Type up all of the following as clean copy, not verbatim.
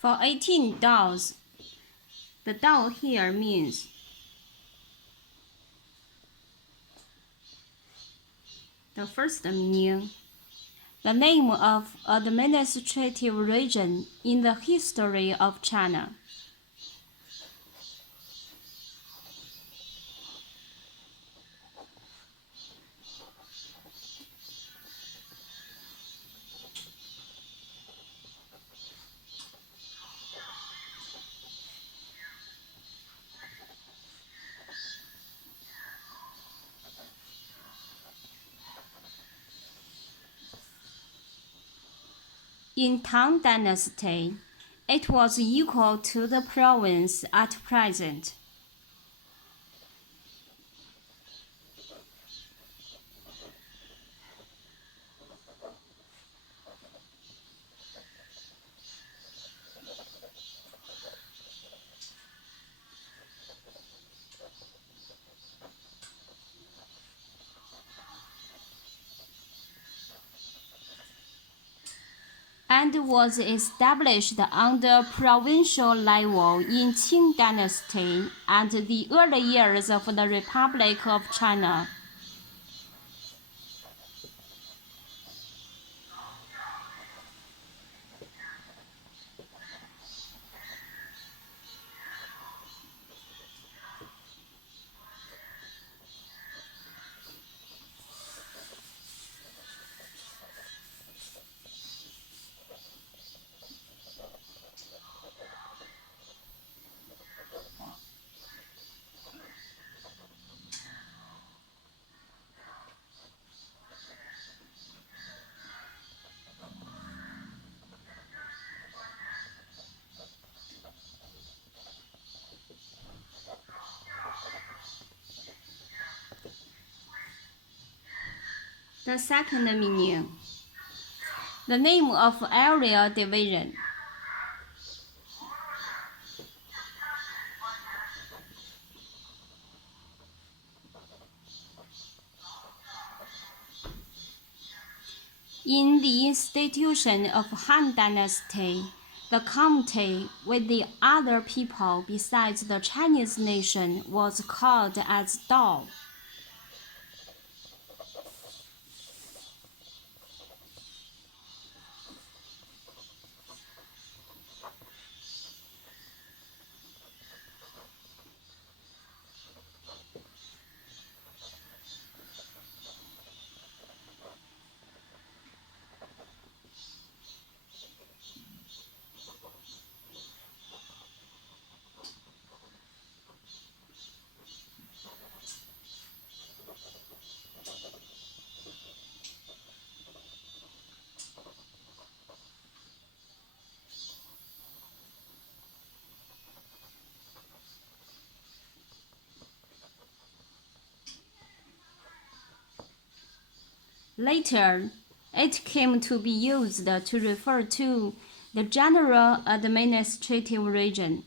For 18 daos, the dao here means the first meaning, the name of administrative region in the history of China. In Tang Dynasty, it was equal to the province at present. And was established on the provincial level in Qing Dynasty and the early years of the Republic of China. The second meaning, the name of area division. In the institution of Han Dynasty, the county with the other people besides the Chinese nation was called as Dao. Later, it came to be used to refer to the general administrative region.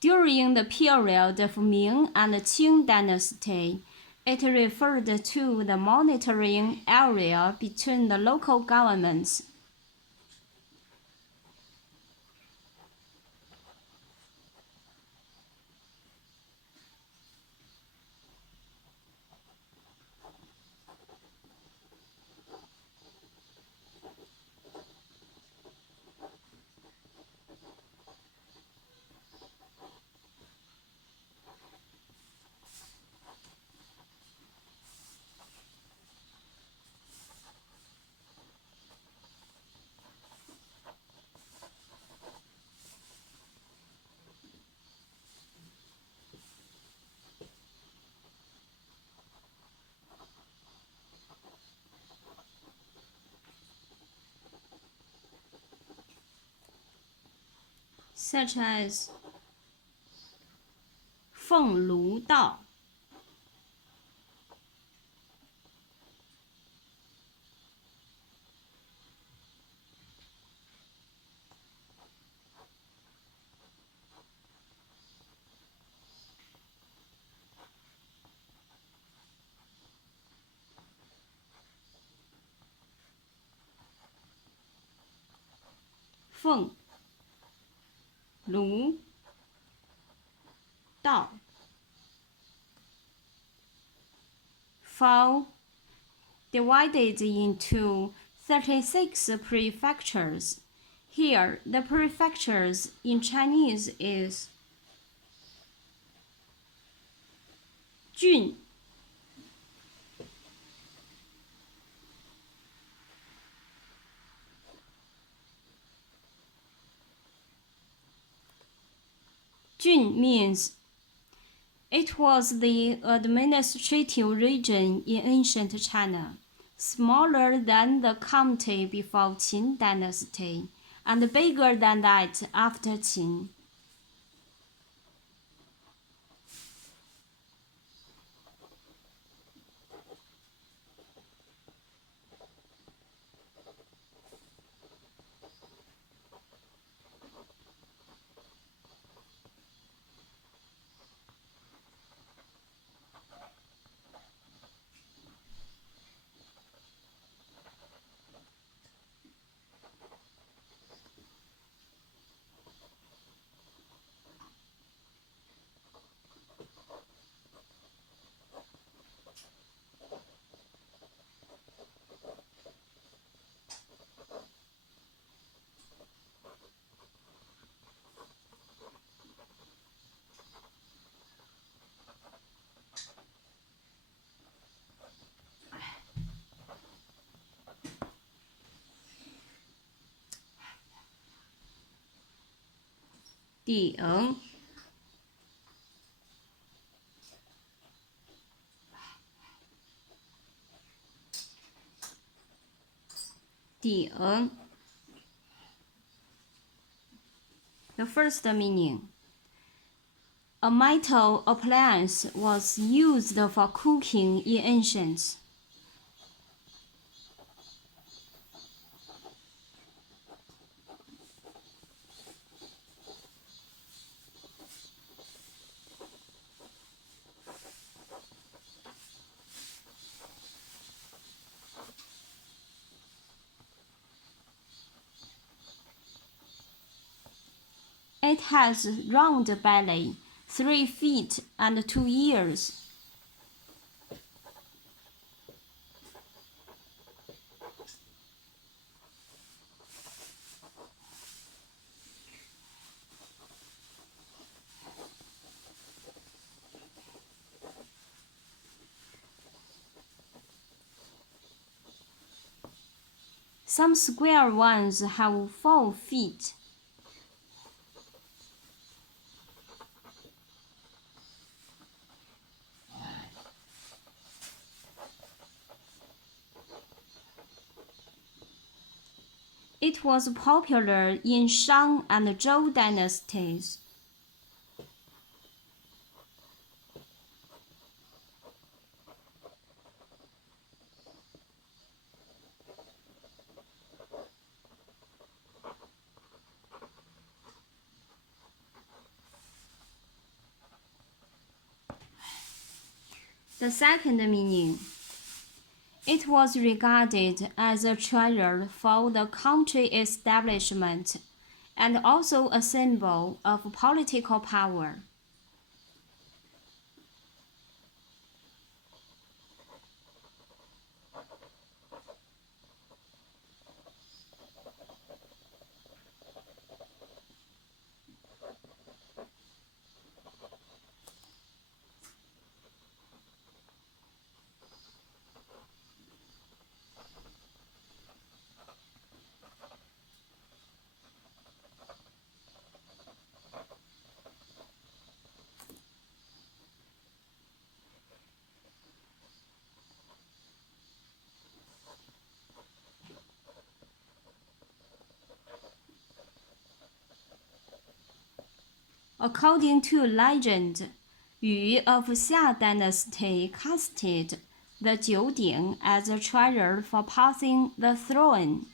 During the period of Ming and Qing Dynasty, it referred to the monitoring area between the local governments. such as 凤炉道。凤炉道 Fall divided into 36 prefectures. Here, the prefectures in Chinese is 郡。郡 means it was the administrative region in ancient China, smaller than the county before Qin dynasty, and bigger than that after Qin. Dieng Dieng. The first meaning. A metal appliance was used for cooking in ancient. It has round belly, 3 feet and 2 ears. Some square ones have 4 feet. It was popular in Shang and Zhou dynasties. The second meaning. It was regarded as a treasure for the country establishment and also a symbol of political power. According to legend, Yu of Xia dynasty casted the 九鼎 as a treasure for passing the throne.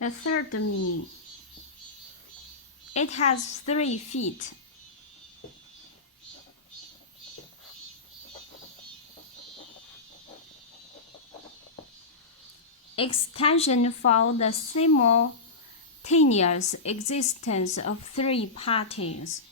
The third meaning. It has 3 feet. Extension for the simultaneous existence of 3 parties.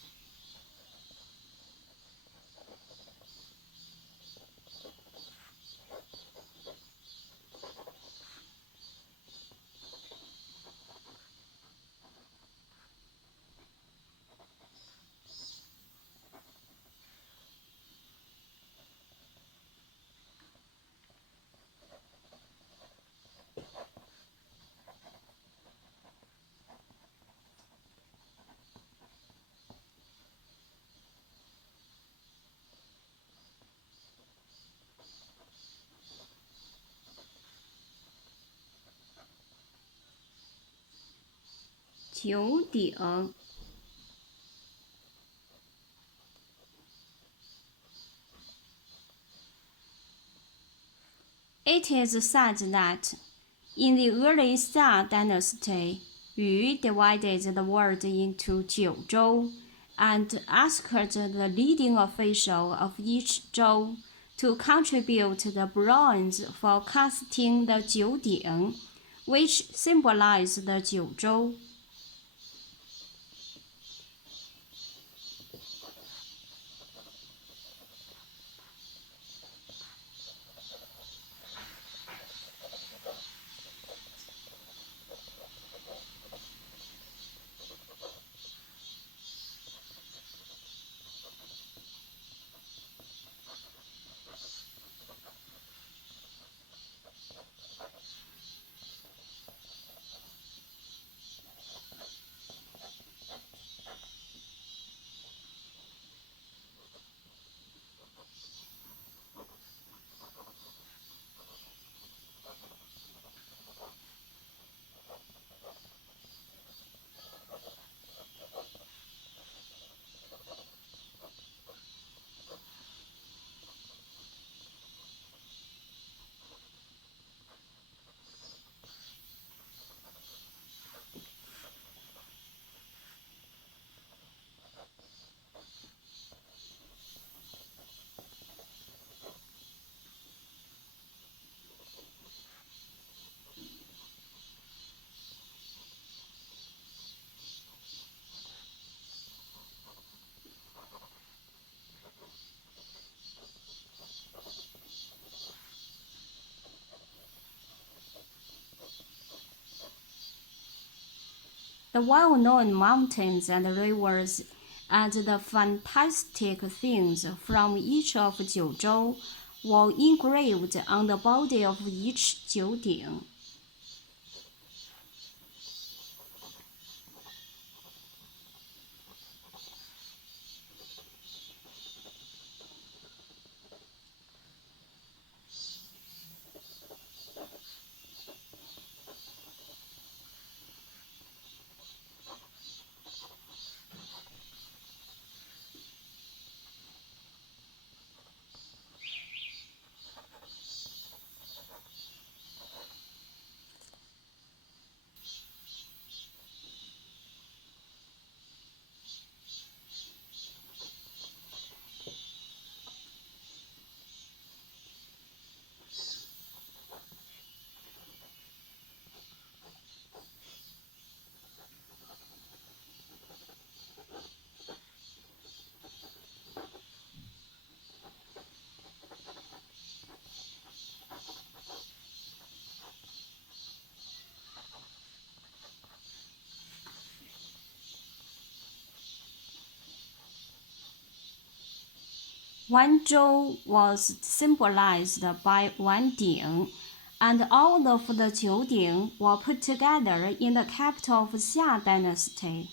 "九鼎" It is said that in the early Xia dynasty, Yu divided the world into 9州 and asked the leading official of each 州 to contribute the bronze for casting the 九鼎, which symbolized the 9州. The well-known mountains and rivers and the fantastic things from each of 9州 were engraved on the body of each 九鼎. One zhou was symbolized by one ding, and all of the 九鼎 were put together in the capital of Xia dynasty.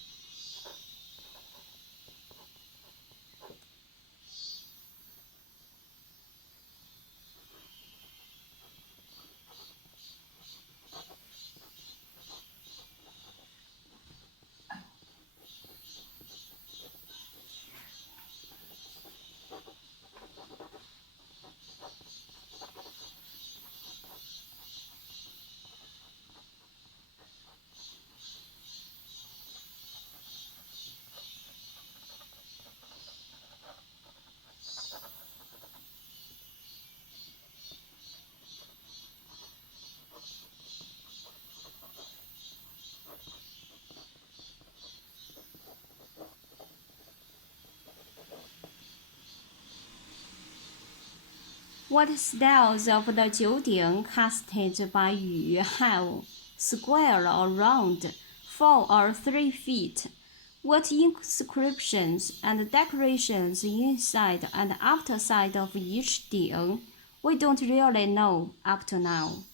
What styles of the 九鼎 casted by Yu have? Square or round? 4 or 3 feet? What inscriptions and decorations inside and outside of each 鼎? We don't really know up to now.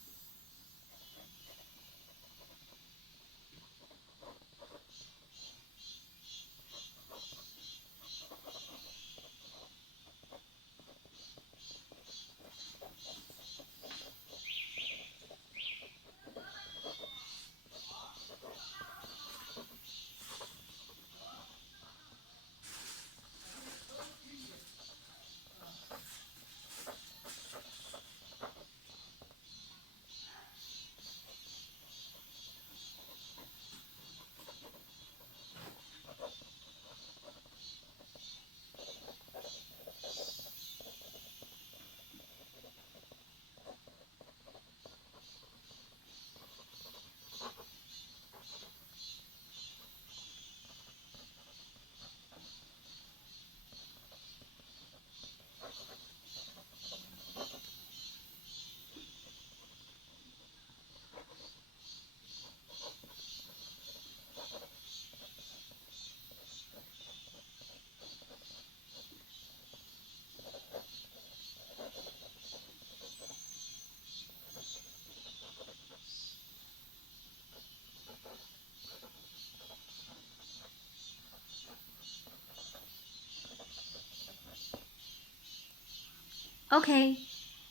Okay,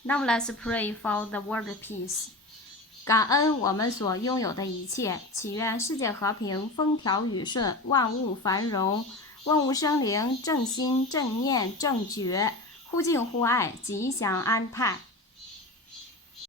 now let's pray for the world peace. 感恩我们所拥有的一切，祈愿世界和平，风调雨顺，万物繁荣，万物生灵，正心正念正觉，互敬互爱，吉祥安泰。